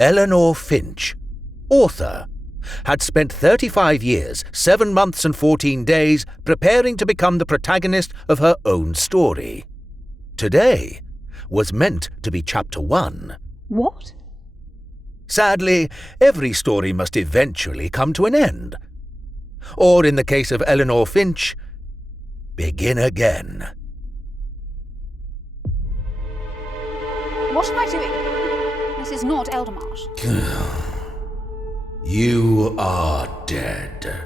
Eleanor Finch, author, had spent 35 years, 7 months and 14 days preparing to become the protagonist of her own story. Today was meant to be Chapter 1. What? Sadly, every story must eventually come to an end. Or, in the case of Eleanor Finch, begin again. What am I doing? This is not Eldermarsh. You are dead.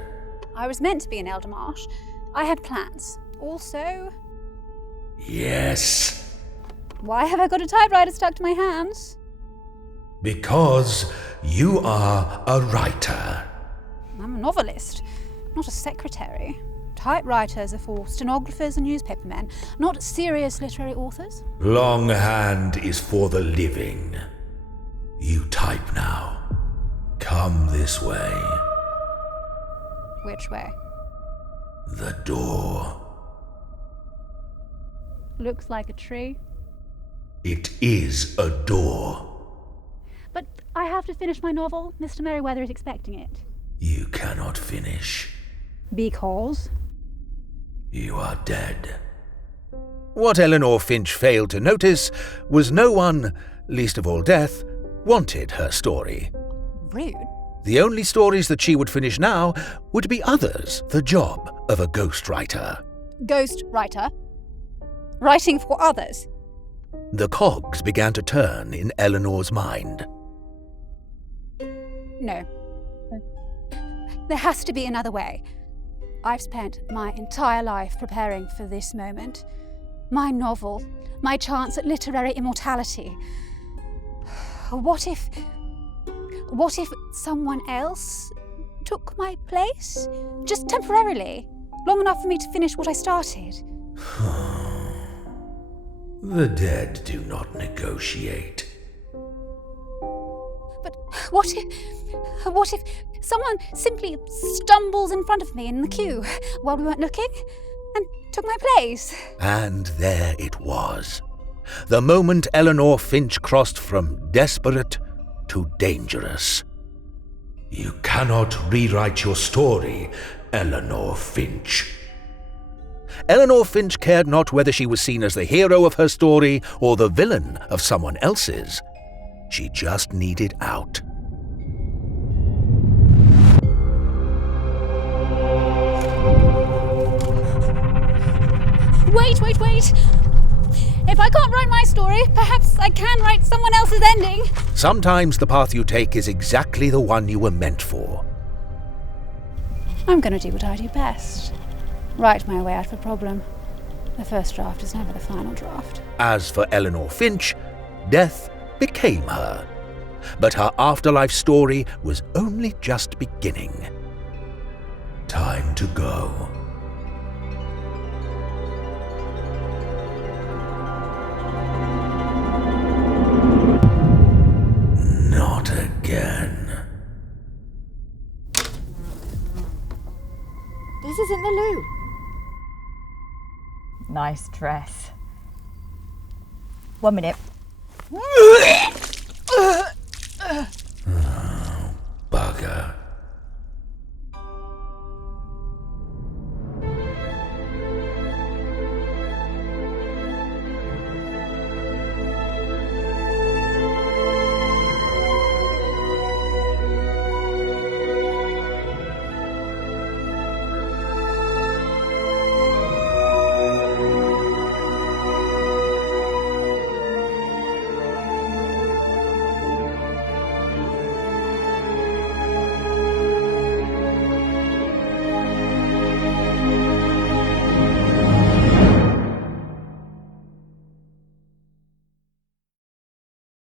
I was meant to be in Eldermarsh. I had plans. Also, Yes, why have I got a typewriter stuck to my hands? because you are a writer. I'm a novelist, not a secretary. Typewriters are for stenographers and newspapermen, not serious literary authors. Longhand is for the living. You type now. Come this way. Which way? The door. Looks like a tree. It is a door. But I have to finish my novel. Mr. Merriweather is expecting it. You cannot finish. Because? You are dead. What Eleanor Finch failed to notice was no one, least of all Death, wanted her story. Rude. The only stories that she would finish now would be others, the job of a ghostwriter. Ghost writer? Writing for others? The cogs began to turn in Eleanor's mind. No. There has to be another way. I've spent my entire life preparing for this moment. My novel, my chance at literary immortality. What if someone else took my place? Just temporarily, long enough for me to finish what I started. The dead do not negotiate. But what if someone simply stumbles in front of me in the queue while we weren't looking and took my place? And there it was. The moment Eleanor Finch crossed from desperate to dangerous. You cannot rewrite your story, Eleanor Finch. Eleanor Finch cared not whether she was seen as the hero of her story or the villain of someone else's. She just needed out. Wait! If I can't write my story, perhaps I can write someone else's ending. Sometimes the path you take is exactly the one you were meant for. I'm going to do what I do best. Write my way out of a problem. The first draft is never the final draft. As for Eleanor Finch, death became her. But her afterlife story was only just beginning. Time to go. Not again. This isn't the loo. Nice dress. 1 minute. Bugger.